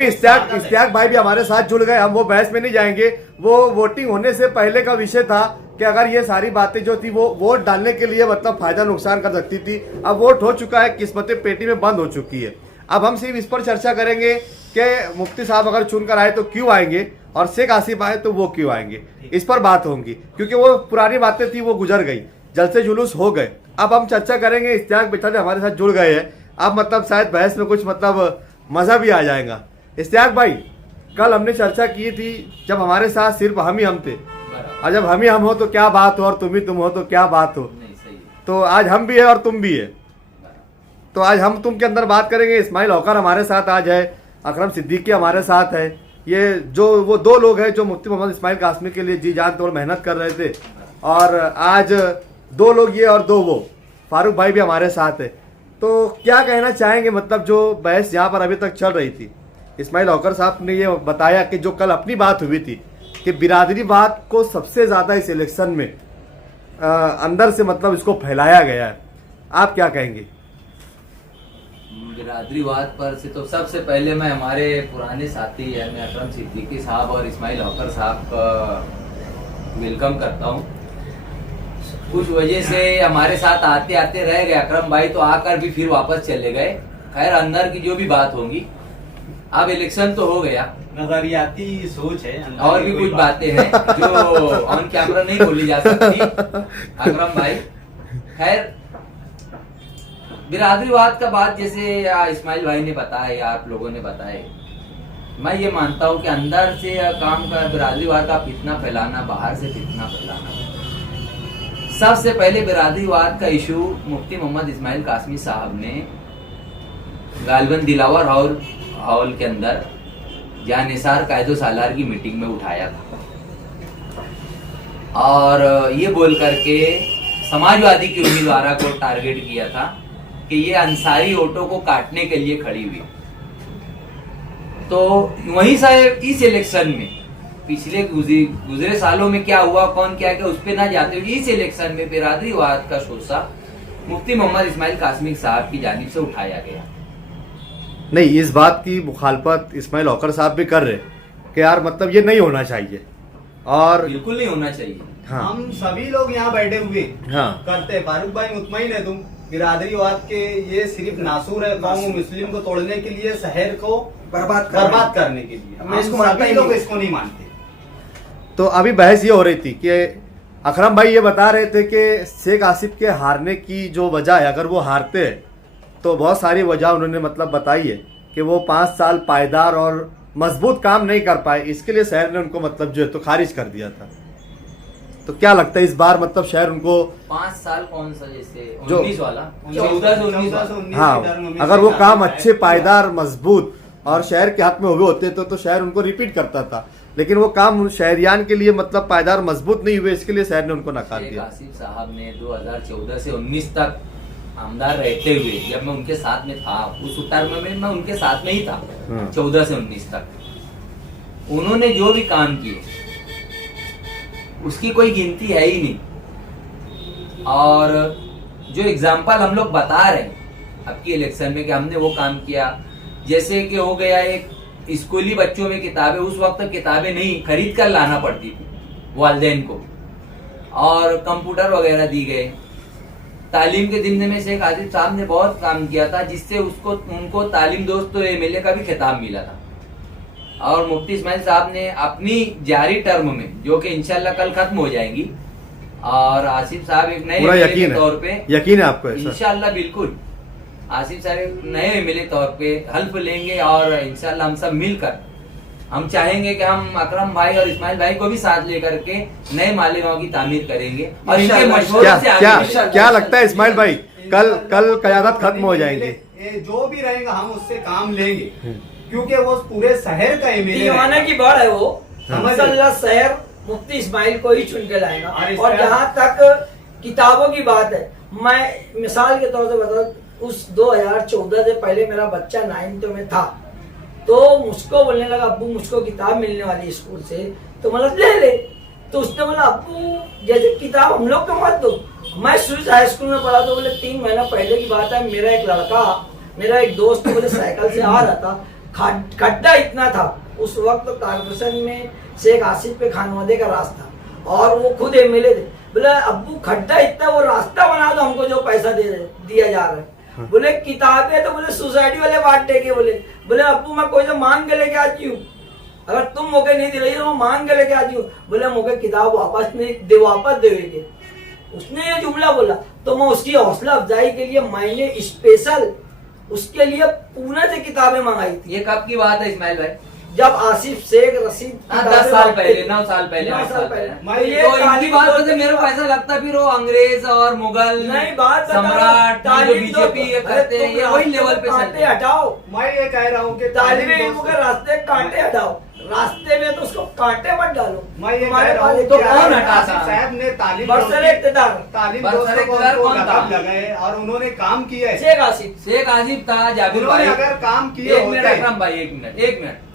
इश्तियाक भाई भी हमारे साथ जुड़ गए। हम वो बहस में नहीं जाएंगे, वो वोटिंग होने से पहले का विषय था कि अगर ये सारी बातें जो थी वो वोट डालने के लिए मतलब फायदा नुकसान कर सकती थी। अब वोट हो चुका है, किस्मतें पेटी में बंद हो चुकी है। अब हम सिर्फ इस पर चर्चा करेंगे कि मुफ्ती साहब अगर चुनकर आए तो क्यों आएंगे और शेख आसिफ आए तो वो क्यों आएंगे, इस पर बात होगी। क्योंकि वो पुरानी बातें थी वो गुजर गई, जलसे जुलूस हो गए। अब हम चर्चा करेंगे। इश्तियाक बेचारे हमारे साथ जुड़ गए हैं। अब मतलब शायद बहस में कुछ मतलब मजा भी आ जाएगा। इश्तियाक भाई, कल हमने चर्चा की थी जब हमारे साथ सिर्फ हम ही हम थे, और जब हम ही हम हो तो क्या बात हो, और तुम ही तुम हो तो क्या बात हो। तो आज हम भी है और तुम भी है, तो आज हम तुम के अंदर बात करेंगे। इस्माइल हौकर हमारे साथ आज है, अकरम सिद्दीकी हमारे साथ है। ये जो वो दो लोग हैं जो मुफ्ती मोहम्मद इस्माइल कासमी के लिए जी जान तोड़ मेहनत कर रहे थे, और आज दो लोग ये और दो वो, फारूक भाई भी हमारे साथ है। तो क्या कहना चाहेंगे, मतलब जो बहस यहाँ पर अभी तक चल रही थी, इस्माइल हौकर साहब ने ये बताया कि जो कल अपनी बात हुई थी कि बिरादरी बात को सबसे ज़्यादा इस इलेक्शन में अंदर से मतलब इसको फैलाया गया है, आप क्या कहेंगे? बिरादरीवाद पर से तो सबसे पहले मैं हमारे पुराने साथी यानी अकरम सिद्दीकी साहब और इस्माइल हौकर साहब का वेलकम करता हूँ। कुछ वजह से हमारे साथ आते आते रह गए अकरम भाई, तो आकर भी फिर वापस चले गए। खैर, अंदर की जो भी बात होगी, अब इलेक्शन तो हो गया, नजरियाती सोच है, और भी कुछ बातें हैं जो ऑन कैमरा नहीं बोली जा सकती अकरम भाई। खैर, बिरादरीवाद का बात जैसे इस्माइल भाई ने बताया या आप लोगों ने बताया, मैं ये मानता हूँ कि अंदर से काम का बिरादरीवाद का फितना फैलाना, बाहर से फितना फैलाना। सबसे पहले बिरादरीवाद का इशू मुफ्ती मोहम्मद इस्माइल कासमी साहब ने गालिबन दिलावर हॉल के अंदर जहाँ निसार कायदो सालार की मीटिंग में उठाया था, और ये बोल करके समाजवादी की उम्मीदवार को टारगेट किया था कि ये अंसारी वोटों को काटने के लिए खड़ी हुई। तो वहीं से इस इलेक्शन में पिछले गुजरे सालों में क्या हुआ, कौन क्या क्या, उस पर ना जाते हुए इस इलेक्शन में बिरादरीवाद का शोषा मुफ्ती मोहम्मद इस्माइल कासमी साहब की जानिब से उठाया गया। नहीं, इस बात की मुखालफत इस्माइल हौकर साहब भी कर रहे कि यार मतलब ये नहीं होना चाहिए, और बिल्कुल नहीं होना चाहिए। हाँ, हम सभी लोग यहाँ बैठे हुए हाँ करते। फारूक भाई मुतमईन है तुम बिरादरीवाद के, ये सिर्फ नासूर है कौम मुस्लिम को तोड़ने के लिए, शहर को बर्बाद करने के लिए। मैं इसको मानता ही लोग नहीं। इसको नहीं मानते। तो अभी बहस ये हो रही थी कि अकरम भाई ये बता रहे थे कि शेख आसिफ के हारने की जो वजह है, अगर वो हारते हैं तो बहुत सारी वजह उन्होंने मतलब बताई है कि वो 5 साल पायदार और मजबूत काम नहीं कर पाए, इसके लिए शहर ने उनको मतलब जो है तो खारिज कर दिया था। तो क्या लगता है इस बार मतलब शहर उनको 5 साल कौन सा, जैसे जो 19 वाला 14 से 19 वाला, हाँ, अगर वो काम अच्छे पायदार मजबूत और शहर के हक में हुए होते तो शहर उनको रिपीट करता था, लेकिन वो काम शहरियान के लिए मतलब पायदार मजबूत नहीं हुए, इसके लिए शहर ने उनको नकार शेख दिया। आसिफ साहब ने 2014 से 19 तक आमदार रहते हुए, जब मैं उनके साथ में था, उस टर्म में मैं उनके साथ में ही था, 14 से 19 तक, उन्होंने जो भी काम किए उसकी कोई गिनती है ही नहीं। और जो एग्जाम्पल हम लोग बता रहे हैं अब की इलेक्शन में कि हमने वो काम किया, जैसे कि हो गया एक स्कूली बच्चों में किताबें, उस वक्त किताबें नहीं खरीद कर लाना पड़ती थी वालिदैन को, और कंप्यूटर वगैरह दी गए। तालीम के जिम्मे में शेख आसिफ साहब ने बहुत काम किया था, जिससे उनको तालीम दोस्त तो एमएलए का भी खिताब मिला था। और मुफ्ती इस्माइल साहब ने अपनी जारी टर्म में, जो कि इंशाल्लाह कल खत्म हो जाएंगी, और आसिफ साहब एक नए एमएलए के तौर पे, यकीन है आपको? इंशाल्लाह बिल्कुल आसिफ साहब एक नए एमएलए तौर पे हल्फ लेंगे, और इंशाल्लाह हम सब मिलकर हम चाहेंगे कि हम अकरम भाई और इस्माइल भाई को भी साथ लेकर के नए मालेगांव की तामीर करेंगे। और इनके मशवरे से क्या लगता है इस्माइल भाई, कल कयादत खत्म हो जाएंगे? जो भी रहेगा हम उससे काम लेंगे, क्योंकि वो पूरे शहर का एमएलए दीवाना की बात है वो। मसल्ला शहर मुफ्ती इस्माइल को ही चुन के लाएगा। और जहाँ तक किताबों की बात है, मैं मिसाल के तौर से बताऊं, उस 2014 से पहले मेरा बच्चा 9th में था, तो मुझको बोलने लगा अब्बू मुझको किताब मिलने वाली स्कूल से, तो मतलब ले। तो उसने बोला अब्बू जैसे किताब हम लोग को मत दो। मैं शुरू हाई स्कूल में पढ़ा, तो बोले 3 महीना पहले की बात है, मेरा एक दोस्त बोले साइकिल से आ रहा था, खड्डा इतना था उस वक्त कारपोरेशन में शेख आसिफ पे खानवादे का रास्ता और वो खुद एमएलए थे। बोले अब्बू खड्डा इतना, वो रास्ता बना दो हमको जो पैसा दिया जा रहा है। बोले किताबें तो बोले सोसाइटी वाले बांट देंगे। बोले अब्बू मैं कोई तो मांग के लेके आती हूँ, अगर तुम मौके नहीं दिलाई तो मैं मांग के लेके आती हूँ। बोले मौके किताब वापस देंगे। उसने ये जुमला बोला तो मैं उसकी हौसला अफजाई के लिए मैंने स्पेशल उसके लिए पुणे से किताबें मंगाई थी। ये कब की बात है इस्माइल भाई? जब आसिफ शेख रशीद 10 साल पहले, 9 साल पहले, 9 साल पहले। तो इनकी बात करते मेरे को ऐसा लगता फिर वो अंग्रेज और मुगल नहीं बात सम्राट जो बीजेपी ये करते हैं, ये वही लेवल पे कांटे हटाओ। मैं ये कह रहा हूँ कि तालिब इल्म के रास्ते कांटे हटाओ, रास्ते में तो उसको कांटे मत डालो। मैं ये कह रहा हूँ तो कौन हटाता? आसिफ साहब ने तालीम बरसरे इख्तियार तालीम बरसरे दोस्तों को इख्तियार उनको कौन था? लकब लगाए और उन्होंने काम किया है। शेख आसिफ था, जाबिर उन्होंने भाई। अगर काम किए एक मिनट होते अकरम भाई, एक मिनट।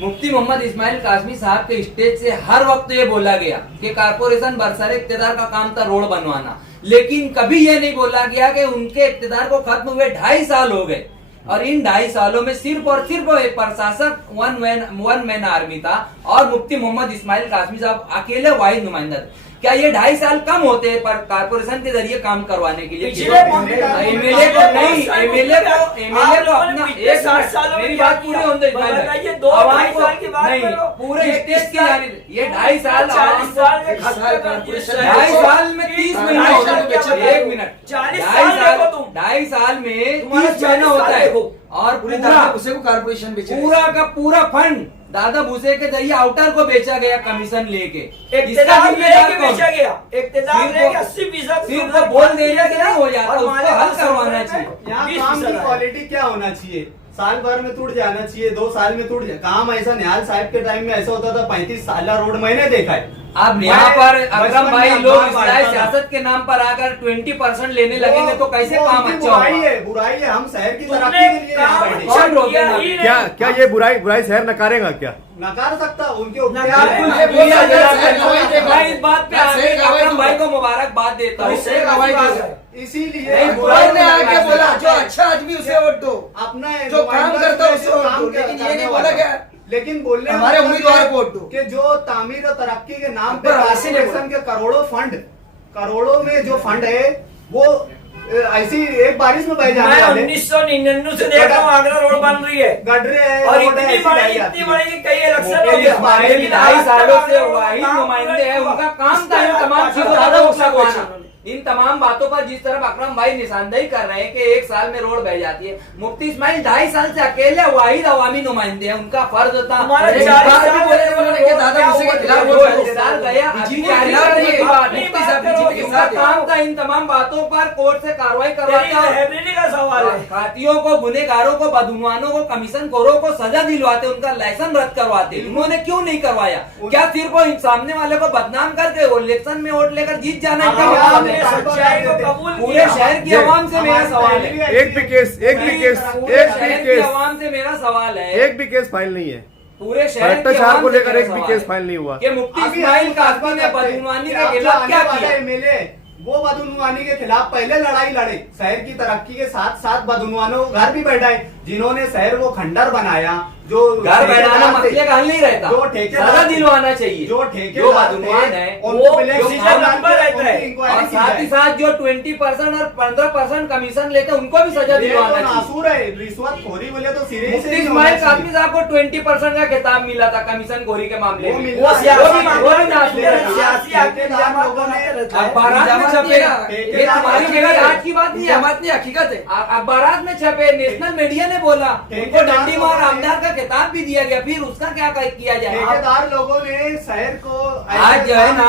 मुफ्ती मोहम्मद इस्माइल कासमी साहब के स्टेज से हर वक्त ये बोला गया कि कारपोरेशन बरसरे इख्तियार का काम था रोड बनवाना, लेकिन कभी ये नहीं बोला गया कि उनके इख्तियार को खत्म हुए 2.5 साल हो गए और इन 2.5 सालों में सिर्फ और सिर्फ एक प्रशासक वन मैन आर्मी था और मुफ्ती मोहम्मद इस्माइल कासमी साहब अकेले वाहिद नुमाइंदा थे। क्या ये 2.5 साल कम होते हैं पर कारपोरेशन के जरिए काम करवाने के लिए? एमएलए को नहीं, एमएलए को अपना एक 60 सालों मेरी बात पूरी होने दो इस्माइल भाई। ये 2-2.5 साल की बात नहीं, करो। पूरे स्टेट की जाने ये 2.5 साल 40 साल में 2.5 साल में 30 महीना होता है। 1 मिनट, 2.5 साल में 30 महीना होता है और पूरे दादा भूसे को कारपोरेशन बेचे, पूरा का पूरा फंड दादा भूसे के जरिए आउटर को बेचा गया कमीशन लेके। इख्तियार लेके बेचा गया, इख्तियार लेके 80% सिर्फ वो बोल देने के नहीं हो जाता, उसको हल करवाना चाहिए। यहाँ काम की क्वालिटी क्या होना चाहिए? साल भर में टूट जाना चाहिए, 2 साल में टूट जाए। काम ऐसा निहाल साहब के टाइम में ऐसा होता था 35 साल रोड मैंने देखा है। अब यहाँ पर अकरम भाई लोग अखबार इस्लाही पढ़ता था। सियासत के नाम पर आकर 20% लेने लगेंगे तो कैसे काम उनकी अच्छा बुराई होगा? है, बुराई है। हम शहर की तुमने तरक्की के लिए यहाँ काम बैठे। कौन रोकेगा? क्या ये बुराई शहर नकारेगा क्या? नकार सकता उनके नकार उपकार बिल्कुल है। बिल्कुल। मैं इस बात पे अकरम भाई को मुबारकबाद देता हूँ। इसीलिए नहीं, बुराई ने आके बोला जो अच्छा आदमी उसे वोट दो, अपना जो काम करता है उसे वोट दो, लेकिन ये नहीं बोला गया लेकिन बोलने हमारे उम्मीदवार को वोट दो। कि जो तामीर और तरक्की के नाम पे अकबर आसिफ ने कारपोरेशन के करोड़ों में जो फंड है वो ऐसी एक बारिश में बह जाने मैं वाले 1999 से देख रहा हूँ आगरा रोड बन रही है गडरे है और रोड है, इतनी ऐसी बड़ी बह जाती इतनी है। बड़ी कई इलेक्शन हो मुकेश गया। भाई लेकिन 2.5 आज सालों तक से आगरा रोड वाहिद काम नुमाइंदे हैं, पूरा उनका काम था इन तमाम चीजों का रोक लगवाना। इन तमाम बातों पर जिस तरह अकरम भाई निशानदेही कर रहे हैं कि 1 साल में रोड बह जाती है, मुफ्ती इस्माइल 2.5 साल से अकेले वाहिद अवामी नुमाइंदे हैं, उनका फर्ज था। हमारे एक 40 बार भी साल बोले में उन्होंने रोड कि दादा क्या भूसे के हुआ? खिलाफ रोड वोट है। साल गया, बीजेपी अभी के जारी खिलाफ करने नहीं की है, बात मुफ्ती नहीं। साहब बीजेपी के उनका साथ है। काम था इन तमाम बातों पर कोर्ट से कार्रवाई करवाता और लाइब्रेरी का सवाल है। खातियों को, गुनेगारों को, बदगुमानों को, कमीशन खोरों को सजा दिलवाते, उनका लाइसेंस रद्द करवाते। उन्होंने क्यों नहीं करवाया? क्या सिर्फ वो सामने वाले को बदनाम करके वो इलेक्शन में वोट लेकर जीत जाना इनका हाँ, मतलब आपने है? सच्चाई को कबूल पूरे किया। शहर की आवाम से मेरा सवाल है, एक भी केस पूरे शहर की आवाम से मेरा सवाल है, एक भी केस फाइल नहीं है। पूरे शहर की भ्रष्टाचार आवाम को से लेकर मेरा एक भी सवाल केस है फाइल नहीं हुआ। कि मुफ्ती इस्माइल कासमी ने बदगुमानी के खिलाफ क्या किया? एमएलए वो बदउनवानी के खिलाफ पहले लड़ाई लड़े, शहर की तरक्की के साथ साथ बदउनवानों को घर भी बैठाए, जिन्होंने शहर को खंडर बनाया। जो घर बैठाना मसले का हल नहीं रहता, जो ठेकेदार सजा दिलवाना चाहिए। जो जो ठेकेदार बदगुमान है उनको वो पहले सीधे सजा नंबर रहता है। उनकी इंक्वायरी और की साथ ही जाए। साथ जो 20% और 15% कमीशन लेते हैं उनको भी सजा ये तो दिलवाना चाहिए। नासूर है, रिश्वत खोरी बोले तो सिरे मुफ्ती से ही इस्माइल होना कासमी साहब को 20% का खिताब मिला था कमीशन खोरी के मामले वो में। मिला। वो सियासी वो भी मामले में नासूर मिलते है। हैं, सियासी आके ठेकेदार लोगों ने अखबारात में छपे, ये तुम्हारी जगह आज की बात नहीं है, बात नहीं, हकीकत है। अखबारात में छपे, नेशनल मीडिया ने बोला, उनको डंडी मार आमदार का खिताब भी दिया गया, फिर उसका क्या किया जाए? ठेकेदार लोगों ने शहर को आज जो है ना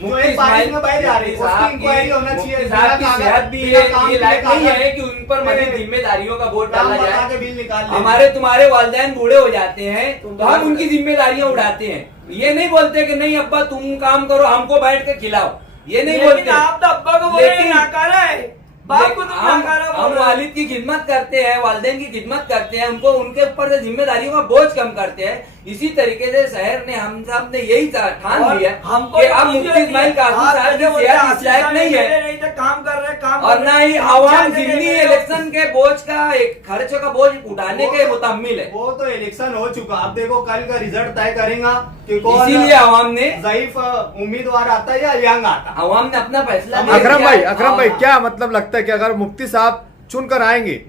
जो मुफ्ती एक बारिश इस्माइल में बह जा रही है, उसकी इंक्वायरी होना चाहिए। मुफ्ती साहब की बिना सेहत भी बिना है, काम ये के लायक नहीं कागज- है कि उन पर मजीद जिम्मेदारियों का बोझ काम डाला बता जाए। के बिल निकाल ले। हमारे तुम्हारे वालिदैन बूढ़े हो जाते हैं तो हम उनकी जिम्मेदारियां उड़ाते हैं। ये नहीं बोलते कि नहीं अब्बा तुम काम करो, हमको बैठ के खिलाओ, ये नहीं लेकिन बोलते। आप तो अब्बा को बोले लेकिन- नाकारा है, बाप को तो हम नाकारा बोल रहे हो। वालिद की खिदमत करते हैं, वालिदैन की खिदमत करते हैं, उनको उनके ऊपर से जिम्मेदारियों का बोझ कम करते हैं। इसी तरीके से शहर ने हम सब ने यही ठान और लिया हमको कि अब मुफ्ती इस्माइल कासिम साहब की सेहत इस लायक नहीं है नहीं तो काम कर रहे काम और कर ना रहे, ही काम आवाम चलते जितनी रहे। इलेक्शन के बोझ का एक खर्चों का बोझ उठाने के मुतम्मिल है। वो तो इलेक्शन हो चुका, अब देखो कल का रिजल्ट तय करेगा कि कौन इसीलिए आवाम ने ज़ईफ उम्मीदवार आता है या यंग आता है। आवाम ने अपना फैसला नहीं अकरम किया। भाई क्या मतलब लगता है कि अगर मुफ्ती साहब चुनकर आएंगे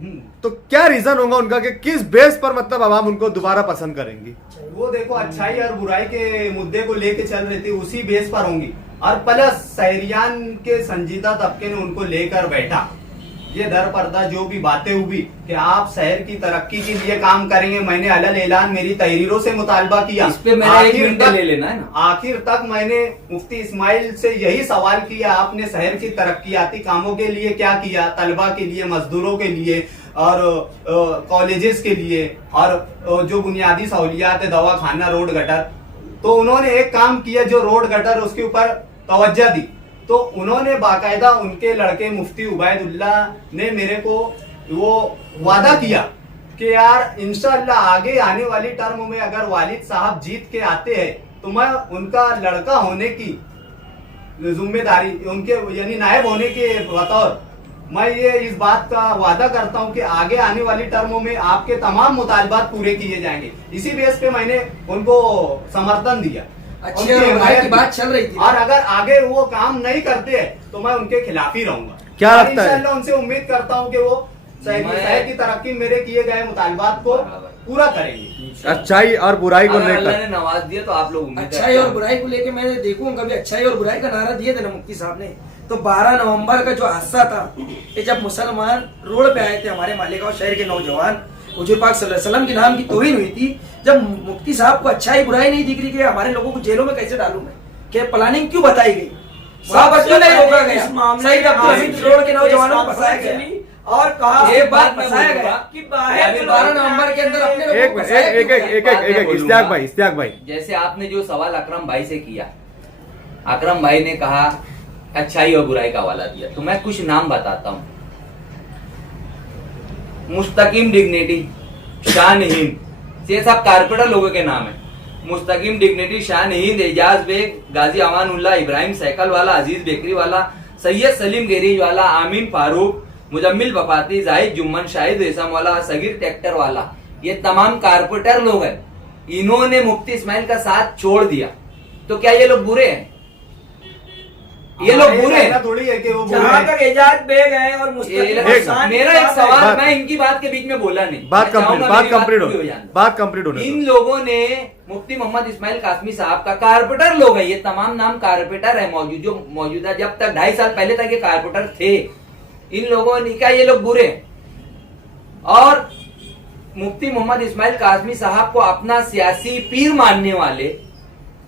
तो क्या रीजन होगा उनका कि किस बेस पर मतलब आवाम उनको दोबारा पसंद करेंगी? वो देखो अच्छाई और बुराई के मुद्दे को लेके चल रही थी, उसी बेस पर होंगी। और प्लस शहरियान के संजीदा तबके ने उनको लेकर बैठा, ये दर पर्दा जो भी बातें हुई कि आप शहर की तरक्की के लिए काम करेंगे, मैंने अलग ऐलान मेरी तहरीरों से मुतालबा किया। इस पे मेरा 1 मिनट ले लेना है ना। आखिर तक मैंने मुफ्ती इस्माइल से यही सवाल किया, आपने शहर की तरक्कियाती कामों के लिए क्या किया, तलबा के लिए, मजदूरों के लिए और कॉलेजेस के लिए और जो बुनियादी सहूलियात है, दवा खाना, रोड गटर। तो उन्होंने एक काम किया जो रोड गटर उसके ऊपर तवज्जो दी। तो उन्होंने बाकायदा उनके लड़के मुफ्ती उबैदुल्ला ने मेरे को वो वादा किया कि यार इंशाअल्लाह आगे आने वाली टर्म में अगर वालिद साहब जीत के आते हैं तो मैं उनका लड़का होने की जिम्मेदारी, उनके यानी नायब होने के बतौर मैं ये इस बात का वादा करता हूं कि आगे आने वाली टर्मों में आपके तमाम मुतालबात पूरे किए जाएंगे। इसी बेस पे मैंने उनको समर्थन दिया। अच्छी उनकी और बुराई हिमायत की की। बात चल रही थी। और अगर आगे वो काम नहीं करते हैं तो मैं उनके खिलाफ ही रहूंगा। क्या और लगता है? इंशाअल्लाह उनसे उम्मीद करता हूं कि वो शहर की तरक्की मेरे किए गए मुतालबात को पूरा करेंगे। अच्छाई और बुराई को अगर अल्लाह ने लेकर नवाज दिया तो आप लोग उम्मीद अच्छाई और बुराई को लेके मैंने देखूं कभी अच्छाई और बुराई का नारा दिए थे ना मुफ्ती साहब ने, तो 12 नवंबर का जो हादसा था कि जब मुसलमान रोड पे आए थे, हमारे मालेगांव शहर के नौजवान, हुजूर पाक सल्लल्लाहु अलैहि वसल्लम की नाम की तौहीन हुई थी। जब मुफ्ती साहब को अच्छाई बुराई नहीं दिख रही कि हमारे लोगों को जेलों में कैसे डालूं मैं, कि प्लानिंग क्यों बताई गई, वहां पर क्यों नहीं रोका गया, इस मामले सईद अब्दुल हमीद रोड के नौजवानों को फंसाया गया चली और कहा ये बात मैं फंसाया बोलूंगा गया कि बाहर के 12 नवंबर के अंदर अपने लोगों एक को फंसाया एक क्यों एक गया? एक एक इश्तियाक भाई जैसे आपने जो सवाल अकरम भाई से किया, अकरम भाई ने कहा अच्छाई और बुराई का हवाला दिया, तो मैं कुछ नाम बताता हूं। मुस्तकीम डिग्निटी, शान हिंद, ये सब कारपोरेटर लोगों के नाम है। मुस्तकीम डिग्निटी, शान हिंद, एजाज बेग, गाजी अमानुल्लाह, इब्राहिम साइकिल वाला, अजीज बेकरी वाला, सैयद सलीम गैरेज वाला, आमीन फारूक, मुजम्मिल बफाती, जाहिद जुम्मन, शाहिद रेशम वाला, सगीर ट्रैक्टर वाला, ये तमाम कारपोरेटर लोग हैं। इन्होंने मुफ्ती इस्माइल का साथ छोड़ दिया, तो क्या ये लोग बुरे हैं? ये लोग बुरे हैं? थोड़ी है कि वो बुरे जहाँ हैं। तक एजाज बेग है और मेरा एक सवाल, बात- मैं इनकी बात के बीच में बोला नहीं, बात मैं चाहूंगा कंप्लीट मेरी कंप्लीट पूरी हो जाने दो। बात कंप्लीट होने इन दो। लोगों ने मुफ्ती मोहम्मद इस्माइल कासमी साहब का कारपोरेटर लोग हैं, ये तमाम नाम कारपोरेटर है मौजूद, जो मौजूदा जब तक 2.5 साल पहले तक ये कारपोरेटर थे। इन लोगों ने क्या ये लोग बुरे हैं? और मुफ्ती मोहम्मद इस्माइल कासमी साहब को अपना सियासी पीर मानने वाले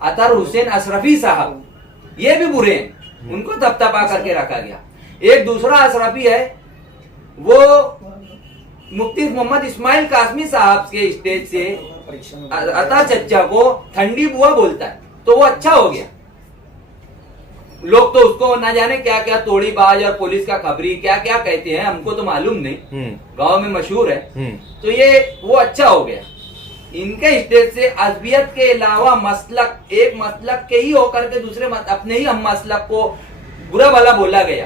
अतर हुसैन अशरफी साहब, ये भी बुरे हैं, उनको दबदबा करके रखा गया। एक दूसरा अशरफी है, वो मुफ्ती मोहम्मद इस्माइल कासमी साहब के स्टेज से अता चच्चा को ठंडी बुआ बोलता है, तो वो अच्छा हो गया। लोग तो उसको ना जाने क्या क्या तोड़ी बाज और पुलिस का खबरी क्या क्या कहते हैं, हमको तो मालूम नहीं, गांव में मशहूर है। तो ये वो अच्छा हो गया। इनके स्टेज से अजबियत के अलावा मसलक, एक मसलक के ही होकर के दूसरे अपने ही हम मसलक को बुरा भला बोला गया,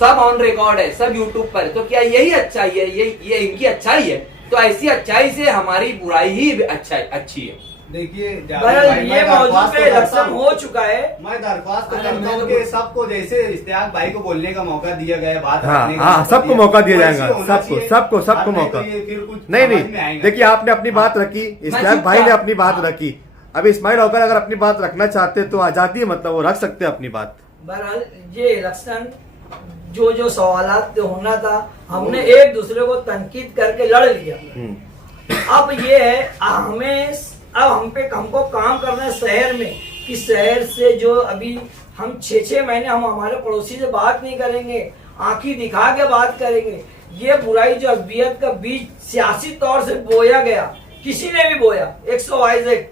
सब ऑन रिकॉर्ड है, सब यूट्यूब पर है। तो क्या यही अच्छाई है? ये इनकी अच्छाई है? तो ऐसी अच्छाई से हमारी बुराई ही अच्छी है। देखिए ये मौजूद पे इलेक्शन हो चुका है। मैं दरख्वास्त अरे करता मैं हूँ तो कि सबको जैसे इश्तियाक भाई को बोलने का मौका दिया गया, बात हाँ रखने का हाँ मौका सबको दिया, मौका दिया वैसे जाएगा, होना सबको चाहिए। सबको और सबको नहीं मौका। तो ये फिर कुछ नहीं समझ में नहीं आएगा। देखिए, आपने अपनी बात रखी, इश्तियाक भाई ने अपनी बात रखी। अब इस्माइल होकर अगर अपनी बात रखना चाहते तो आजादी है, मतलब वो रख सकते हैं अपनी बात। बहरहाल ये इलेक्शन जो सवालात होना था, हमने एक दूसरे को तनकीद करके लड़ लिया। अब ये है अब हमको काम करना है शहर में, कि शहर से जो अभी हम 6 महीने हम हमारे पड़ोसी से बात नहीं करेंगे, आंखें दिखा के बात करेंगे। ये बुराई जो अकबियत का बीज सियासी तौर से बोया गया, किसी ने भी बोया 122,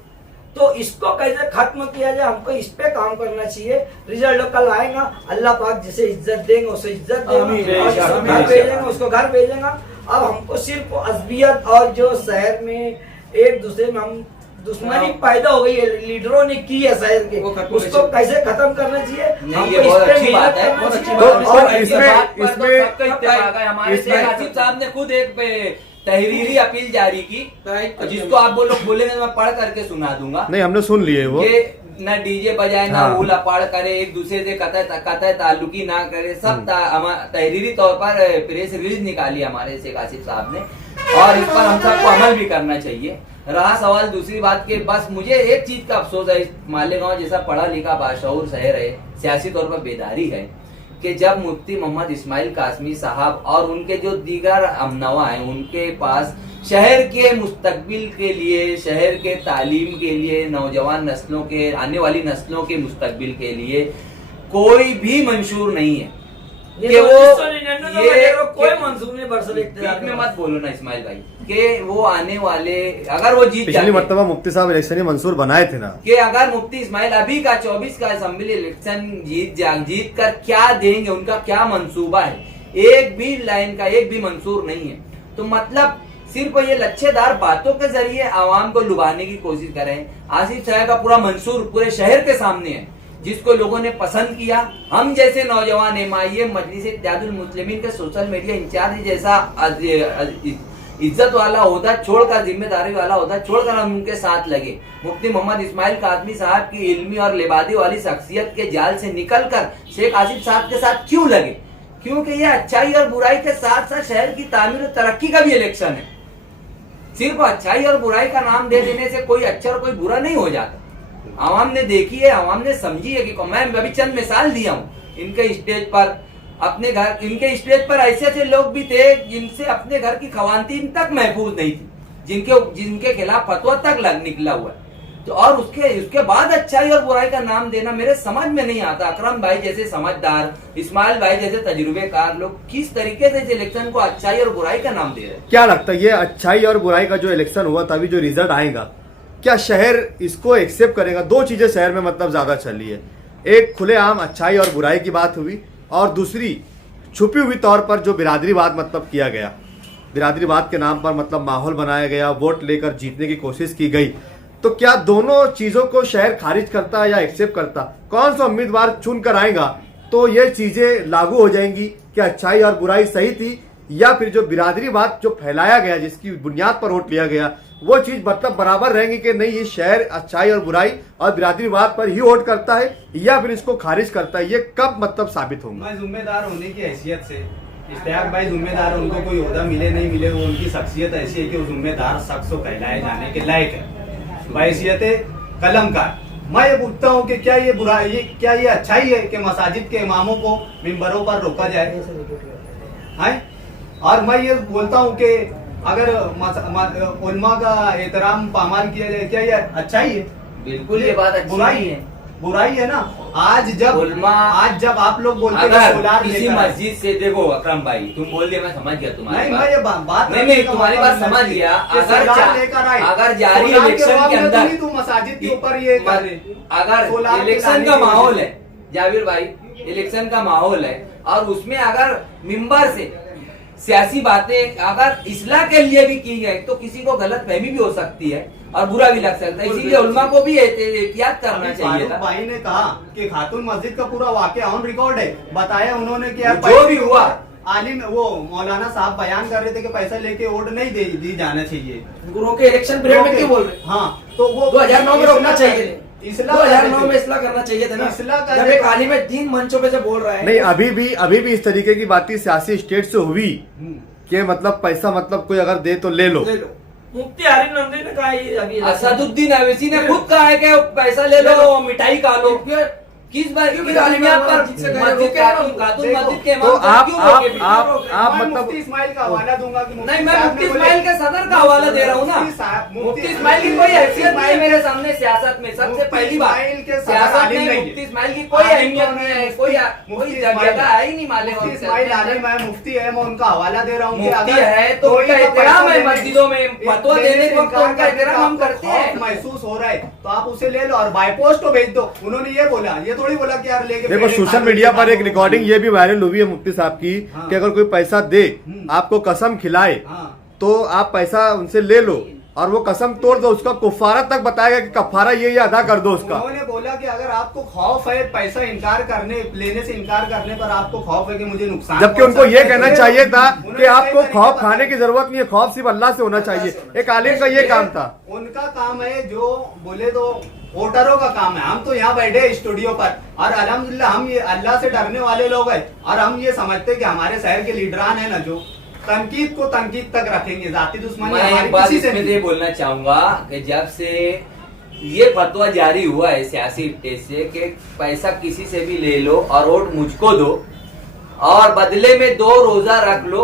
तो इसको कैसे खत्म किया जाए, हमको इस पे काम करना चाहिए। रिजल्ट कल आएगा, अल्लाह पाक जिसे इज्जत देंगे उसे इज्जत देंगे, और जिसको घर भेजेंगे उसको घर भेजेगा। अब हमको सिर्फ अजबियत और जो शहर में एक दूसरे में हम दुश्मनी पैदा हो गई है, लीडरों ने की है शहर के, वो खत्म उसको कैसे खत्म करना चाहिए? नहीं, हमको ये इस बहुत पे अच्छी मेहनत बात है, करना बहुत अच्छी चाहिए। बात है। और इस इसमें- बात पर तो इसमें- सबका इत्तेफाक है। हमारे इसमें- शेख आसिफ साहब ने खुद एक तहरीरी अपील जारी की, Right. जिसको आप वो लोग बोलेंगे मैं पढ़ करके सुना दूंगा नहीं हमने सुन लिए वो कि न डीजे बजाए ना हाँ। उला पाड़ करे, एक दूसरे से कतई ताल्लुकी ना करे, सब तहरीरी तौर पर प्रेस रिलीज निकाली हमारे शेख आसिफ साहब ने, और इस पर हम सबको अमल भी करना चाहिए। रहा सवाल दूसरी बात के, बस मुझे एक चीज का अफसोस है, इस मालेगांव जैसा पढ़ा लिखा बाशऊर शहर है, सियासी तौर पर बेदारी है कि जब मुफ्ती मोहम्मद इस्माइल कासमी साहब और उनके जो दीगर हमनवा हैं, उनके पास शहर के मुस्तकबिल के लिए, शहर के तालीम के लिए, नौजवान नस्लों के, आने वाली नस्लों के मुस्तकबिल के लिए कोई भी मंशूर नहीं है ये कि तो वो 1999 में देख लो, कोई कि- मंसूर नहीं बरसर इख्तियार बीच में का। मत बोलो ना इस्माइल भाई, कि वो आने वाले, अगर वो जीत पिछली जाते मरतबा मुफ्ती साहब इलेक्शन ही मंसूर बनाए थे ना, कि अगर मुफ्ती इस्माइल अभी का 24 का असेंबली इलेक्शन जीत कर क्या देंगे, उनका क्या मंसूबा है, एक भी लाइन का एक भी मंसूर नहीं है। तो मतलब सिर्फ ये लच्छेदार बातों के जरिए आवाम को लुभाने की कोशिश करें। आसिफ साहब का पूरा मंसूर पूरे शहर के सामने है, जिसको लोगों ने पसंद किया। हम जैसे नौजवान एमआईएम मजलिस इत्तेहादुल मुस्लिमीन के सोशल मीडिया इंचार्ज जैसा इज्जत वाला होता छोड़कर, जिम्मेदारी वाला होता छोड़कर हम उनके साथ लगे। मुफ्ती मोहम्मद इस्माइल कासमी साहब की इल्मी और लिबादी वाली शख्सियत के जाल से निकलकर शेख आसिफ साहब के साथ क्यों लगे? क्योंकि ये अच्छाई और बुराई के साथ साथ शहर की तामीर और तरक्की का भी इलेक्शन है। सिर्फ अच्छाई और बुराई का नाम दे देने से कोई अच्छा और कोई बुरा नहीं हो जाता। आवाम ने देखी है, आवाम ने समझी है कि मैं अभी चंद मिसाल दिया हूँ। इनके स्टेज पर अपने घर, इनके स्टेज पर ऐसे ऐसे लोग भी थे जिनसे अपने घर की खवातीन तक महफूज नहीं थी, जिनके खिलाफ फतवा तक निकला हुआ है। तो और उसके बाद अच्छाई और बुराई का नाम देना मेरे समझ में नहीं आता। अकरम भाई जैसे समझदार, इस्माइल भाई जैसे तजुर्बेकार लोग किस तरीके से इस इलेक्शन को अच्छाई और बुराई का नाम दे रहे हैं? क्या लगता है ये अच्छाई और बुराई का जो इलेक्शन हुआ था, अभी जो रिजल्ट आएगा, क्या शहर इसको एक्सेप्ट करेगा? दो चीजें शहर में मतलब ज्यादा चली है, एक खुलेआम अच्छाई और बुराई की बात हुई, और दूसरी छुपी हुई तौर पर जो बिरादरीवाद मतलब किया गया, बिरादरीवाद के नाम पर मतलब माहौल बनाया गया, वोट लेकर जीतने की कोशिश की गई। तो क्या दोनों चीजों को शहर खारिज करता है या एक्सेप्ट करता? कौन सा उम्मीदवार चुन कर आएगा तो ये चीजें लागू हो जाएंगी कि अच्छाई और बुराई सही थी, या फिर जो बिरादरीवाद जो फैलाया गया, जिसकी बुनियाद पर वोट लिया गया, वो चीज मतलब बराबर रहेंगी कि नहीं ये शहर अच्छाई और बुराई और बिरादरीवाद पर ही वोट करता है या फिर इसको खारिज करता है? ये कब मतलब साबित होगा? मैं जिम्मेदार होने की हैसियत से, इश्तियाक भाई जिम्मेदार है, उनको कोई ओहदा मिले नहीं मिले, वो उनकी शख्सियत ऐसी है कि वो जिम्मेदार शख्स को कहलाए जाने के लायक है, बहैसियत कलमकार। मैं ये पूछता हूँ कि क्या ये बुराई, क्या ये अच्छाई है कि मसाजिद के इमामों को मिंबरों पर रोका जाए? है? और मैं ये बोलता हूँ कि अगर उलमा का एहतराम पामाल किया जाए, क्या ये अच्छाई है? बिल्कुल ये बात अच्छी बुराई नहीं है, बुराई है ना। आज जब आप लोग बोलते हैं अगर सोलार किसी लेकर आए। मस्जिद से, देखो अकरम भाई तुम बोल दिया, मैं समझ गया तुम्हारी नहीं, बात। मैं ये बात नहीं तुम्हारी बात समझ गया। अगर जारी इलेक्शन के अंदर तू मसाजिद के ऊपर ये कर, अगर सोलार इलेक्शन के का लाने की माहौल वजह है जाविर भाई, इलेक्शन का माहौल है और उसमें अगर मिंबर से सियासी बातें अगर इस्लाह के लिए भी की जाए तो किसी को गलत फहमी भी हो सकती है और बुरा भी लग सकता है। इसीलिए उलमा को भी एहतियात करना अभी चाहिए फारूक था। भाई ने कहा कि खातून मस्जिद का पूरा वाकया ऑन रिकॉर्ड है, बताया उन्होंने कि यार जो भी हुआ, आलिम वो मौलाना साहब बयान कर रहे थे कि पैसा लेके वोट नहीं दी जाना चाहिए। गुरुओं के इलेक्शन पीरियड में क्यों बोल रहे? हाँ, तो वो 2009 में रोकना चाहिए, इस्लाह 2009 में इस्लाह करना चाहिए था ना। इस्लाह कर जब रहे एक थे। आलिम दीन मंचों पे से बोल रहा है, नहीं, अभी भी इस तरीके की बातें सियासी स्टेट से हुई कि मतलब पैसा मतलब कोई अगर दे तो ले लो। ले लो। मुफ्ती आरिफ नंदी ने कहा ये अभी असदुद्दीन अवैसी ने खुद कहा है कि पैसा ले लो, मिठाई खा लो। किस बात क्यों की आलिमिया पर मस्जिद खातून मस्जिद के तो इमाम को आप क्यों रोके? आप मैं मतलब मुफ्ती इस्माइल का हवाला दूंगा कि नहीं, मैं मुफ्ती इस्माइल के सदर का हवाला दे रहा हूँ ना। मुफ्ती इस्माइल की कोई हैसियत नहीं है मेरे सामने सियासत में। सबसे पहली बात, सियासत में मुफ्ती इस्माइल की कोई अहमियत नहीं है, कोई जगह है ही नहीं मालेगांव मुफ्ती इस्माइल आलिम है, मुफ्ती है, मैं उनका हवाला दे रहा हूँ कि मुफ्ती अगर है तो कोई उनका का एहतराम है पैसा मस्जिदों में, फतवा देने के वक्त उनका एहतराम हम आपको करते हैं। खौफ महसूस हो रहा है तो आप उसे ले लो और बाय पोस्ट तो भेज दो। उन्होंने ये बोला, ये थोड़ी बोला कि यार लेके देखो सोशल मीडिया पर एक रिकॉर्डिंग ये भी वायरल हुई है मुफ्ती साहब की हाँ। कि अगर कोई पैसा दे, आपको कसम खिलाए हाँ। तो आप पैसा उनसे ले लो, और वो कसम तोड़ दो, उसका कुफारा तक बताएगा कि कफारा ये अदा कर दो उसका। उन्होंने बोला कि अगर आपको खौफ है पैसा लेने से इनकार करने पर आपको खौफ है कि मुझे नुकसान, जबकि उनको ये कहना चाहिए था कि उन्होंने आपको कई खौफ तरीके खाने की जरूरत नहीं है, खौफ सिर्फ अल्लाह से होना चाहिए। एक आलिम का ये काम था। उनका काम है, जो बोले तो वोटरों का काम है। हम तो यहाँ बैठे हैं स्टूडियो पर और अल्हम्दुलिल्लाह हम ये अल्लाह से डरने वाले लोग हैं और हम ये समझते हैं कि हमारे शहर के लीडरान है ना, जो तनकीद को तनकीद तक रखेंगे, जाति दुश्मनी मैं हमारी एक बात किसी से इसमें नहीं। ये बोलना चाहूंगा कि जब से ये फतवा जारी हुआ है सियासी इट्टे से कि पैसा किसी से भी ले लो और वोट मुझको दो और बदले में 2 रोजा रख लो,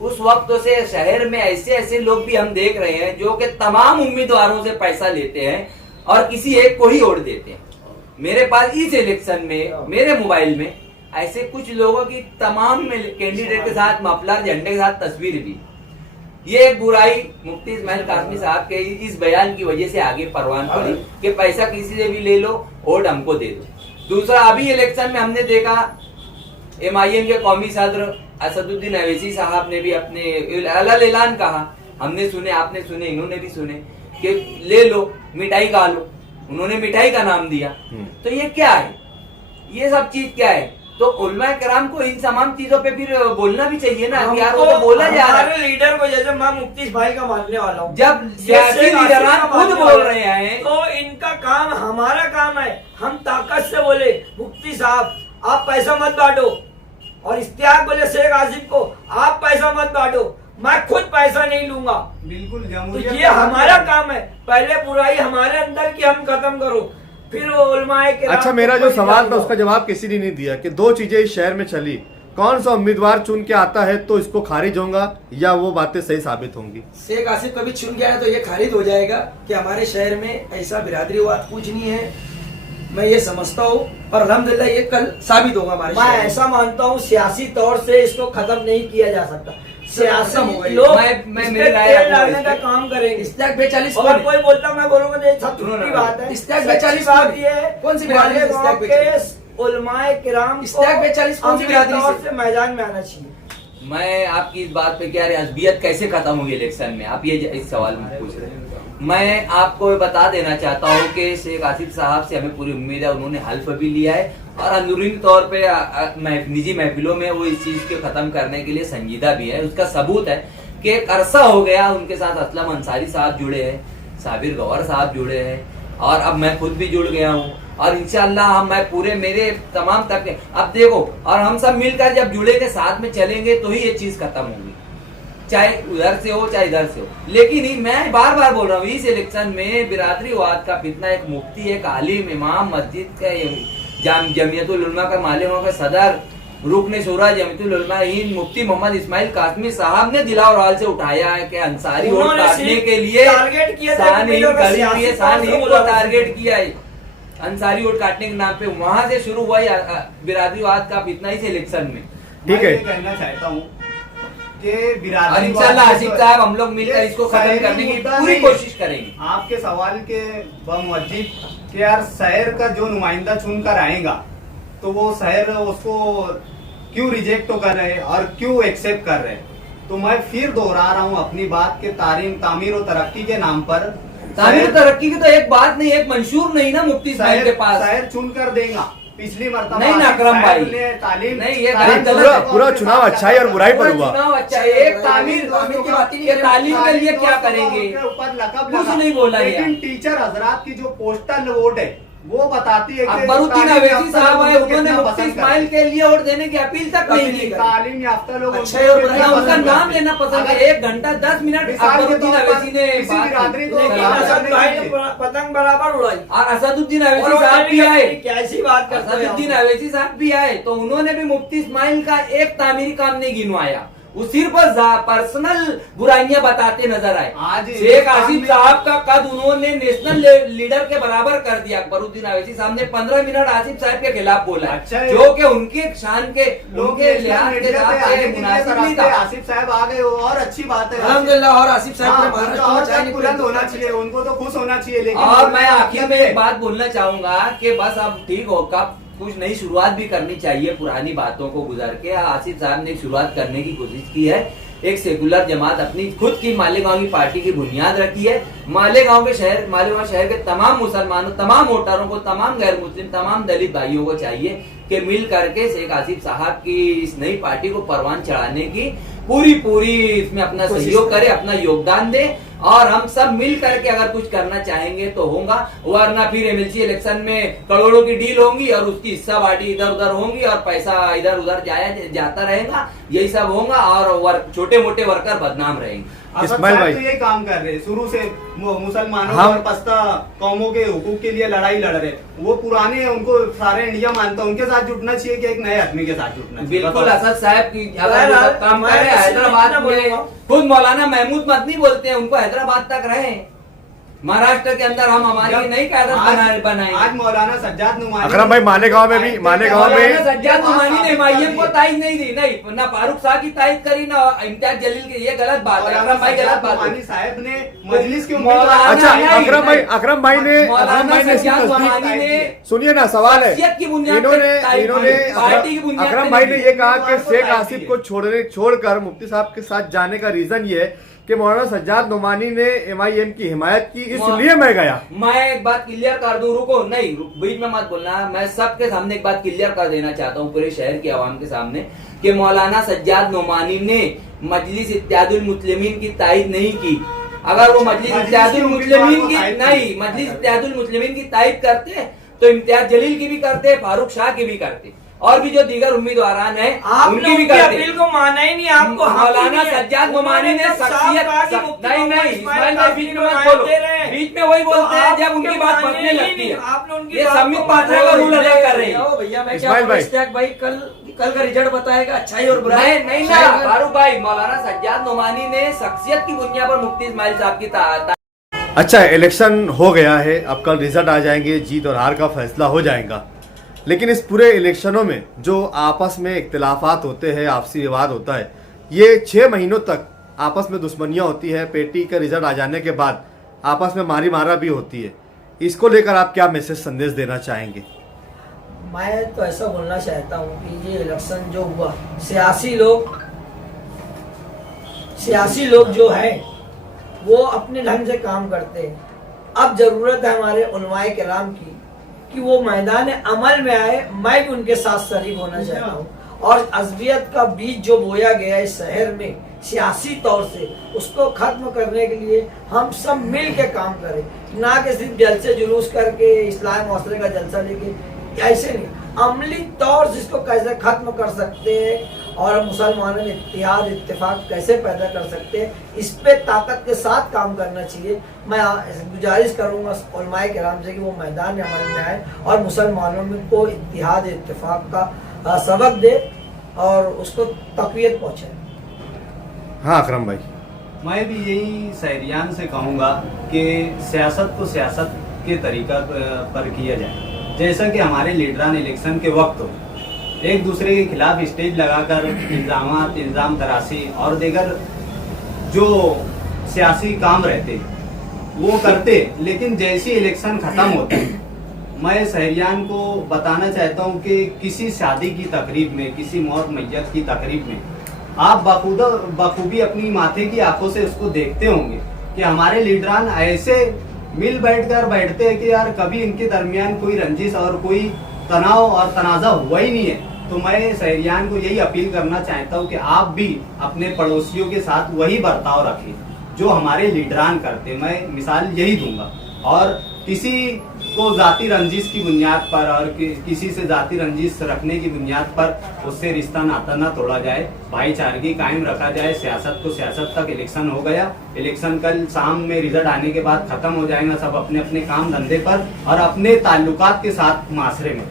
उस वक्त से शहर में ऐसे ऐसे लोग भी हम देख रहे हैं जो कि तमाम उम्मीदवारों से पैसा लेते हैं और किसी एक को ही वोट देते हैं। मेरे पास इस इलेक्शन में मेरे मोबाइल में ऐसे कुछ लोगों की तमाम कैंडिडेट के साथ मफलर झंडे के साथ तस्वीर भी। ये एक बुराई मुफ्ती इस्माइल कासमी साहब के इस बयान की वजह से आगे परवान पड़ी कि पैसा किसी से भी ले लो, वोट हमको दे दो। दूसरा, अभी इलेक्शन में हमने देखा MIM के कौमी सदर असदुद्दीन अवैसी साहब ने भी अपने अलग ऐलान कहा, हमने सुने, आपने सुने, इन्होंने भी सुने कि ले लो, मिठाई खा लो। उन्होंने मिठाई का नाम दिया। तो ये क्या है, ये सब चीज क्या है? तो उलमा कराम को इन तमाम चीजों पे फिर बोलना भी चाहिए ना कि यार वो तो बोला जा रहा है। हमारे लीडर को, जैसे मैं मुफ्ती इस्माइल का मानने वाला हूँ, जब सियासी लीडरान खुद बोल रहे हैं तो इनका काम, हमारा काम है हम ताकत से बोले मुफ्ती साहब आप पैसा मत बांटो, और इश्तियाक बोले शेख आसिफ को आप पैसा मत बांटो, मैं खुद पैसा नहीं लूंगा। बिल्कुल तो जमहूरियत ये हमारा काम है, पहले बुराई हमारे अंदर की हम खत्म करो, फिर वो उलमाए के। अच्छा, मेरा जो सवाल था उसका जवाब किसी ने नहीं दिया कि 2 चीजें इस शहर में चली, कौन सा उम्मीदवार चुन के आता है तो इसको खारिज होगा या वो बातें सही साबित होंगी? शेख आसिफ कभी चुन गया है तो ये खारिज हो जाएगा कि हमारे शहर में ऐसा बिरादरीवाद कुछ नहीं है, मैं ये समझता हूँ। और अल्हम्दुलिल्लाह ये कल साबित होगा हमारे मैं शहर में। ऐसा मानता हूँ सियासी तौर से इसको खत्म नहीं किया जा सकता। सियासी खत्म हो गई। लोग मैं मेरी राय तेल आपको डालने का इस पे- काम करेंगे। इस्तेक 42 और कौन? कोई बोलता मैं बोलूंगा नहीं, सब सुनो ना, झूठी बात है। इस्तेक सच्ची 42 बात कौन? ये है, कौन सी बिरादरी है मालेगांव इस्तेक के 42? उलमाए किराम को इस्तेक 42 कौन सी अपने बिरादरी तौर से? से मैदान में आना चाहिए। मैं आपकी इस बात पे क्या अजबियत कैसे खत्म हुई इलेक्शन में, आप ये इस सवाल में पूछ रहे हैं। मैं आपको बता देना चाहता हूँ कि शेख आसिफ साहब से हमें पूरी उम्मीद है, उन्होंने हल्फ भी लिया है और अंदरूनी तौर पे निजी महफिलों में वो इस चीज के खत्म करने के लिए संजीदा भी है। उसका सबूत है कि एक अरसा हो गया उनके साथ असलम अंसारी साहब जुड़े हैं, साबिर गौहर साहब जुड़े हैं और अब मैं खुद भी जुड़ गया हूँ और इंशाअल्लाह मैं पूरे मेरे तमाम तक अब देखो, और हम सब मिलकर जब जुड़ेंगे, साथ में चलेंगे तो ही ये चीज खत्म होगी, चाहे उधर से हो चाहे इधर से हो। लेकिन मैं बार बार बोल रहा हूँ, इस इलेक्शन में बिरादरीवाद का फितना, एक मुफ्ती, एक आलिम, इमाम मस्जिद का जमियतुल उलमा का मालिकों का सदर, रुकने शूरा जमियतुल उलमा हिंद मुफ्ती मोहम्मद इस्माइल कासमी साहब ने दिला और हाल से उठाया है कि अंसारी वोट उन्होंने काटने सिर्फ के लिए टारगेट किया था कि सानी मेरे को गरीब सियासी लिए तौर सानी से को बोला था। टारगेट किया है अंसारी वोट काटने के नाम पे। वहां से शुरू हुआ बिरादरीवाद का फितना इस इलेक्शन में। ठीक है। मैं ये कहना चाहता हूँ कि और बिरादरी इंशाल्लाह आसिफ साहब हम लोग मिलकर इसको खत्म करने की पूरी कोशिश करेंगे। आपके सवाल के बमुअज्जिब कि यार शहर का जो नुमाइंदा चुन कर आएगा तो वो शहर उसको क्यों रिजेक्ट कर रहे हैं और क्यों एक्सेप्ट कर रहे हैं, तो मैं फिर दोहरा रहा हूँ अपनी बात के तामीर और तरक्की के नाम पर तामीर तरक्की की तो एक बात नहीं, एक मंशूर नहीं ना मुफ्ती साहब के पास। शहर चुन कर देगा। पिछली मरतबा नहीं ना अकरम भाई, तालीम नहीं, ये तालीम गलत पूरा है। पूरा चुनाव अच्छाई और बुराई पर हुआ। चुनाव अच्छा है, एक तामीर की बात ही नहीं ये है। तालीम के लिए क्या करेंगे, उनके ऊपर लकब कुछ लगा। नहीं बोला गया। लेकिन टीचर हजरात की जो पोस्टल वोट है वो बताती है कि अकबरुद्दीन तालीम अवैसी याफ्ता साहब लोग आए, उनको उन्होंने कितना मुफ्ती पसंद इस्माइल करते के लिए वोट देने की अपील तक नहीं अपील की। नहीं तालीम याफ्ता लोग अच्छा उनको और कितना बुरा ना उनका पसंद नाम करते। लेना पसंद है। अगर 1 घंटा 10 मिनट मिसाल के अकबरुद्दीन तौर पर अवैसी ने किसी बात बिरादरी की। को लेकिन सलाम असद करने भाई के ने लिए। पतंग बराबर उड़ाई। और असदुद्दीन और अवैसी वो साहब भी आए, कैसी बात करते हो असदुद्दीन आप? अवैसी साहब भी आए तो उन्होंने भी मुफ्ती इस्माइल का एक तामीरी काम नहीं गिनवाया, वो सिर्फ पर्सनल बुराइयां बताते नजर आए। आज शेख आसिफ हिंदुस्तान साहब का कद उन्होंने नेशनल लीडर के बराबर कर दिया। अकबरुद्दीन अवैसी साहब ने 15 मिनट आसिफ साहब के खिलाफ बोला है, अच्छा है। जो कि उनके शान के लोग उनके लिहाज के साथ मुनासिब नहीं था। आसिफ साहब आ गए और अच्छी बात है। अल्हम्दुलिल्लाह। और आसिफ साहब ने हाँ, उनका महाराष्ट्र में और चाय तक नहीं बुलंद पी। होना चाहिए, उनको तो खुश होना चाहिए। लेकिन और मैं आखिर में एक बात बोलना चाहूंगा कि बस अब ठीक हो, कब कुछ नई शुरुआत भी करनी चाहिए पुरानी बातों को गुजार के। आसिफ साहब ने शुरुआत करने की कोशिश की है एक सेकुलर जमात अपनी खुद की मालेगांव की पार्टी की बुनियाद रखी है। मालेगांव शहर के तमाम मुसलमानों, तमाम वोटरों को, तमाम गैर मुस्लिम, तमाम दलित भाइयों को चाहिए कि मिल करके शेख आसिफ साहब की इस नई पार्टी को परवान चढ़ाने की पूरी इसमें अपना सहयोग करे, अपना योगदान दे, और हम सब मिल करके अगर कुछ करना चाहेंगे तो होगा, वरना फिर एमएलसी इलेक्शन में करोड़ों की डील होंगी और उसकी हिस्सा बांटी इधर उधर होंगी और पैसा इधर उधर जाता रहेगा, यही सब होगा और छोटे मोटे वर्कर बदनाम रहेंगे। इस्माइल भाई तो ये काम कर रहे शुरू से, मुसलमानों हम- और पश्ता कौमों के हुकूक के लिए लड़ाई लड़ रहे, वो पुराने, उनको सारे इंडिया मानता है, उनके साथ जुटना चाहिए कि एक नए आदमी के साथ जुटना चाहिए? बिल्कुल असद साहब की अगर बहरहाल, वो सब काम मैं करे किसी हैदराबाद ने में, बोलूंगा। खुद मौलाना महमूद मदनी बोलते हैं उनको हैदराबाद तक रहे, महाराष्ट्र के अंदर हम हमारी नई कायदत बनाएंगे। आज मौलाना सज्जाद नुमानी, अकरम भाई मालेगांव में भी, मालेगांव में मौलाना सज्जाद नुमानी ने एमआईएम को तायद नहीं दी, नहीं ना फारूक शाह की तायद करी, ना इम्तियाज जलील की, ये गलत बात है अकरम भाई, गलत बात है। साहब ने मजलिस के मौलाना अच्छा नहीं, अकरम भाई, नहीं। अकरम भाई ने मौलाना इसकी सज्जाद तस्दीक- नुमानी ने सुनिए ना, सवाल है, शख्सियत की बुनियाद पे इन्होंने तायद की, पार्टी की बुनियाद अकरम पे भाई नहीं ने की। ये कहा कि उनको शेख तायद आसिफ की को छोड़कर मुफ्ती साहब के साथ जाने का रीजन ये है कि मौलाना सज्जाद नुमानी ने एमआईएम की हिमायत की, इसलिए मैं गया। मैं एक बात क्लियर कर दूं, रुको, नहीं बीच में मत बोलना, मैं सबके सामने एक बात क्लियर कर देना चाहता हूं, पूरे शहर की आवाम के सामने, कि मौलाना सज्जाद नुमानी ने मजलिस इत्तेहादुल मुस्लिमीन की तायद नहीं की। अगर वो मजलिस इत्तेहादुल मुस्लिमीन की नहीं, मजलिस इत्तेहादुल मुस्लिमीन की तायद करते तो इम्तियाज जलील की भी करते, फारूक शाह की भी करते, और भी जो दीगर उम्मीदवारान हैं आपने उनकी भी उनकी करते। अपील को माना ही नहीं, आपको हक ही मौलाना नहीं है। सज्जाद नुमानी ने उन्होंने जब साफ शख्सियत कहा कि मुफ्ती नहीं मोहम्मद नहीं इस्माइल इस्माइल भाई बीच में मत काफी बोलो, दे रहे हैं। बीच में वही बोलते हैं जब आपके उनकी बात मानने फटने ही लगती नहीं, है। आपने उनकी ये बात संबित को पात्रा का रूल अदा कर रही है। ओ भैया मैं क्या इस्माइल बोलूं, भाई। इश्तियाक भाई कल का रिजल्ट बताएगा अच्छाई और बुराई। नहीं नहीं ना शहर का- फारूक भाई, मौलाना सज्जाद नुमानी ने शख्सियत की बुनियाद पर मुफ्ती इस्माइल साहब की अच्छा, इलेक्शन हो गया है, अब कल रिजल्ट आ जाएंगे, जीत और हार का फैसला हो जाएगा, लेकिन इस पूरे इलेक्शनों में जो आपस में इख्तिलाफात होते हैं, आपसी विवाद होता है, ये 6 महीनों तक आपस में दुश्मनियां होती है, पेटी का रिजल्ट आ जाने के बाद आपस में मारा भी होती है, इसको लेकर आप क्या मैसेज संदेश देना चाहेंगे? मैं तो ऐसा बोलना चाहता हूँ कि ये इलेक्शन जो हुआ, सियासी लोग जो है वो अपने ढंग से काम करते हैं। अब जरूरत है हमारे उलमाए किराम की कि वो मैदान अमल में आए। मैं भी उनके साथ शरीक होना चाहता हूँ, और अज़बियत का बीज जो बोया गया है इस शहर में सियासी तौर से, उसको खत्म करने के लिए हम सब मिल के काम करें, ना कि सिर्फ जलसे जुलूस करके इस्लाम मौसले का जलसा लेके, ऐसे नहीं, अमली तौर से इसको कैसे खत्म कर सकते हैं और मुसलमानों में इत्तेहाद इत्तेफाक कैसे पैदा कर सकते हैं, इस पे ताकत के साथ काम करना चाहिए। मैं गुजारिश करूंगा उलमाए किराम से कि वो मैदान अमल में आए और मुसलमानों में को इत्तेहाद इत्तेफाक का सबक दे और उसको तक़वियत पहुँचाए। हाँ अकरम भाई। मैं भी यही शहरियान से कहूँगा कि सियासत को सियासत के तरीका पर किया जाए, जैसा कि हमारे लीडरान इलेक्शन के वक्त एक दूसरे के खिलाफ स्टेज लगाकर इल्ज़ाम तराशी और दीगर जो सियासी काम रहते वो करते, लेकिन जैसे इलेक्शन खत्म होते मैं शहरियान को बताना चाहता हूँ कि किसी शादी की तकरीब में, किसी मौत मैयत की तकरीब में आप बखूबी अपनी माथे की आंखों से उसको देखते होंगे कि हमारे लीडरान ऐसे मिल बैठते हैं कि यार कभी इनके दरमियान कोई रंजिश और कोई तनाव और तनाज़ा हुआ ही नहीं है। तो मैं शहरियान को यही अपील करना चाहता हूँ कि आप भी अपने पड़ोसियों के साथ वही बर्ताव रखें जो हमारे लीडरान करते। मैं मिसाल यही दूंगा, और किसी को जाति रंजिश की बुनियाद पर और किसी से जाति रंजिश रखने की बुनियाद पर उससे रिश्ता नाता ना तोड़ा जाए, भाईचारगी कायम रखा जाए। सियासत को सियासत तक, इलेक्शन हो गया, इलेक्शन कल शाम में रिजल्ट आने के बाद खत्म हो जाएगा, सब अपने अपने काम धंधे पर और अपने ताल्लुकात के साथ माशरे में।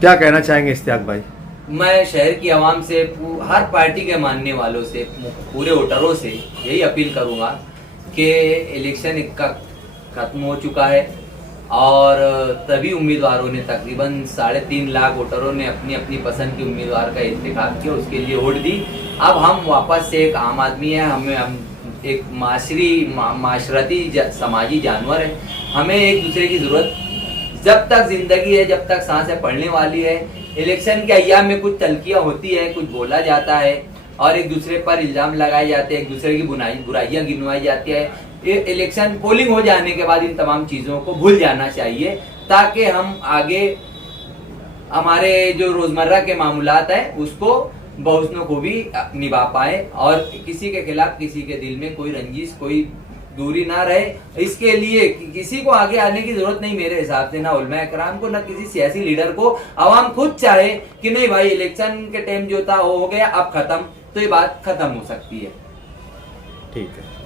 क्या कहना चाहेंगे इश्तियाक भाई? मैं शहर की आवाम से, हर पार्टी के मानने वालों से, पूरे वोटरों से यही अपील करूंगा कि इलेक्शन का खत्म हो चुका है और तभी उम्मीदवारों ने, तकरीबन 3.5 लाख वोटरों ने अपनी अपनी पसंद की उम्मीदवार का इंतखाब किया, उसके लिए वोट दी। अब हम वापस से एक आम आदमी है, हम एक माशरती समाजी जानवर है, हमें एक दूसरे की जरूरत जब तक जिंदगी है, जब तक सांसें पड़ने वाली है। इलेक्शन के अय्याम में कुछ तलकियां होती है, कुछ बोला जाता है और एक दूसरे पर इल्जाम लगाए जाते हैं, एक दूसरे की बुराइयां गिनवाई जाती है। ये इलेक्शन पोलिंग हो जाने के बाद इन तमाम चीजों को भूल जाना चाहिए, ताकि हम आगे हमारे जो रोजमर्रा के मामूलात है उसको बहुसनों को भी निभा पाए, और किसी के खिलाफ किसी के दिल में कोई रंजिश, कोई दूरी ना रहे। इसके लिए किसी को आगे आने की जरूरत नहीं मेरे हिसाब से, ना उलमा इकराम को, ना किसी सियासी लीडर को। आवाम खुद चाहे कि नहीं भाई इलेक्शन के टाइम जो था वो हो गया, अब खत्म, तो ये बात खत्म हो सकती है। ठीक है।